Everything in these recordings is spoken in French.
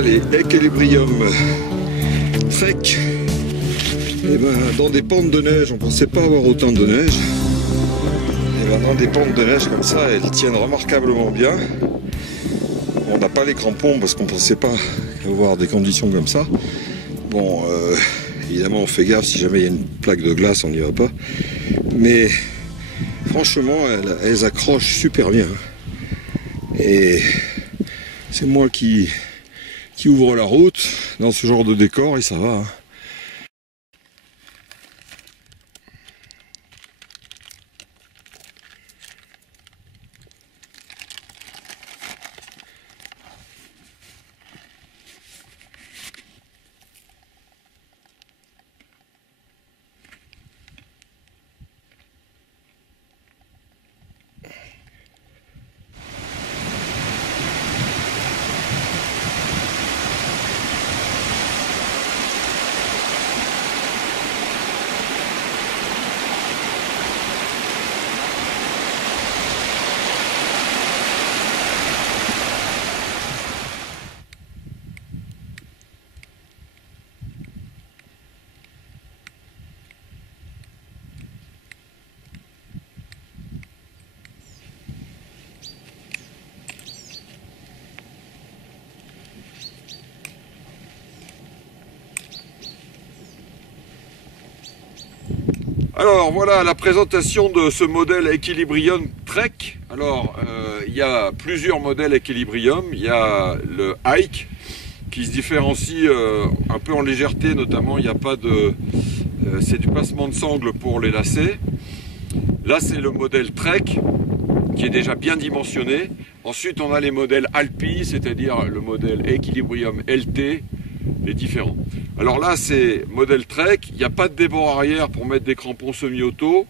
voilà les Equilibrium Trek. Et ben, dans des pentes de neige, on pensait pas avoir autant de neige. Et ben, dans des pentes de neige comme ça, elles tiennent remarquablement bien. On n'a pas les crampons parce qu'on pensait pas avoir des conditions comme ça. Bon, évidemment, on fait gaffe, si jamais il y a une plaque de glace, on n'y va pas. Mais franchement, elles accrochent super bien. Et c'est moi qui ouvre la route dans ce genre de décor et ça va. Hein. Alors voilà la présentation de ce modèle Equilibrium Trek. Alors il y a plusieurs modèles Equilibrium. Il y a le Hike qui se différencie un peu en légèreté, notamment il n'y a pas de... c'est du passement de sangle pour les lacets. Là c'est le modèle Trek qui est déjà bien dimensionné. Ensuite on a les modèles Alpi, c'est-à-dire le modèle Equilibrium LT, les différents. Alors là c'est modèle Trek, il n'y a pas de débord arrière pour mettre des crampons semi-auto.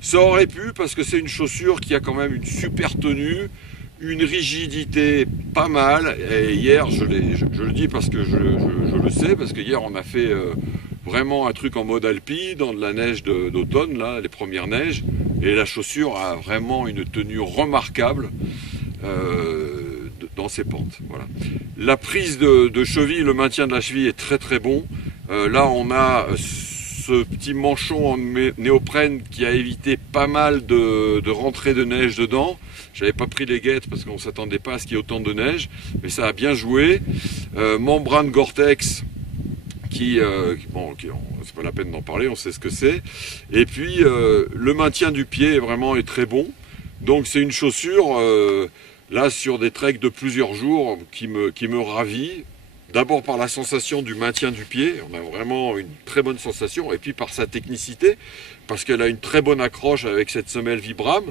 Ça aurait pu parce que c'est une chaussure qui a quand même une super tenue, une rigidité pas mal. Et hier, je le dis parce que je le sais, parce que hier on a fait vraiment un truc en mode alpi dans de la neige d'automne, là, les premières neiges. Et la chaussure a vraiment une tenue remarquable. Dans ses pentes, voilà. La prise de cheville, le maintien de la cheville est très très bon. Là on a ce petit manchon en néoprène qui a évité pas mal de rentrées de neige dedans. J'avais pas pris les guêtres parce qu'on s'attendait pas à ce qu'il y ait autant de neige, mais ça a bien joué. Membrane Gore-Tex bon, c'est pas la peine d'en parler, on sait ce que c'est. Et puis le maintien du pied vraiment est très bon. Donc c'est une chaussure là sur des treks de plusieurs jours qui me ravit. D'abord par la sensation du maintien du pied, on a vraiment une très bonne sensation, et puis par sa technicité, parce qu'elle a une très bonne accroche avec cette semelle Vibram.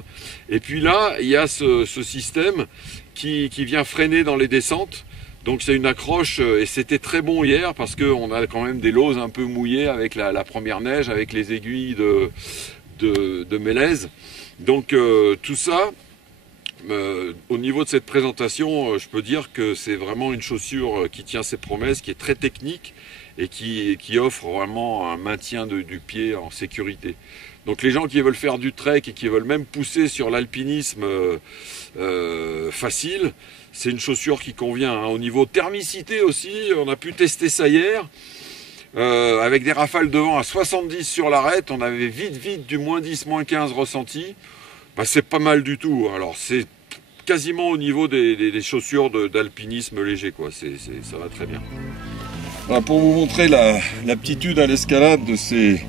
Et puis là, il y a ce système qui vient freiner dans les descentes. Donc c'est une accroche, et c'était très bon hier, parce qu'on a quand même des lauses un peu mouillées avec la première neige, avec les aiguilles de mélèze. Donc tout ça... au niveau de cette présentation, je peux dire que c'est vraiment une chaussure qui tient ses promesses, qui est très technique et qui offre vraiment un maintien du pied en sécurité. Donc les gens qui veulent faire du trek et qui veulent même pousser sur l'alpinisme facile, c'est une chaussure qui convient. Hein. Au niveau thermicité aussi, on a pu tester ça hier. Avec des rafales de vent à 70 sur l'arête, on avait vite du moins 10, moins 15 ressenti. Bah, c'est pas mal du tout. Alors c'est quasiment au niveau des chaussures d'alpinisme léger, quoi. Ça va très bien. Voilà, pour vous montrer l'aptitude à l'escalade de ces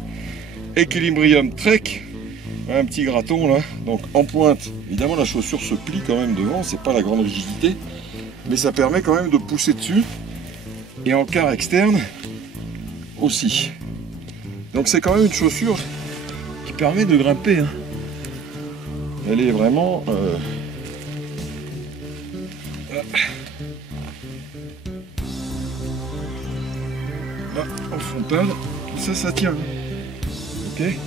Equilibrium Trek, un petit graton là, donc en pointe. Évidemment la chaussure se plie quand même devant, c'est pas la grande rigidité, mais ça permet quand même de pousser dessus. Et en quart externe aussi. Donc c'est quand même une chaussure qui permet de grimper. Hein. Elle est vraiment là, en frontal, ça tient. Ok.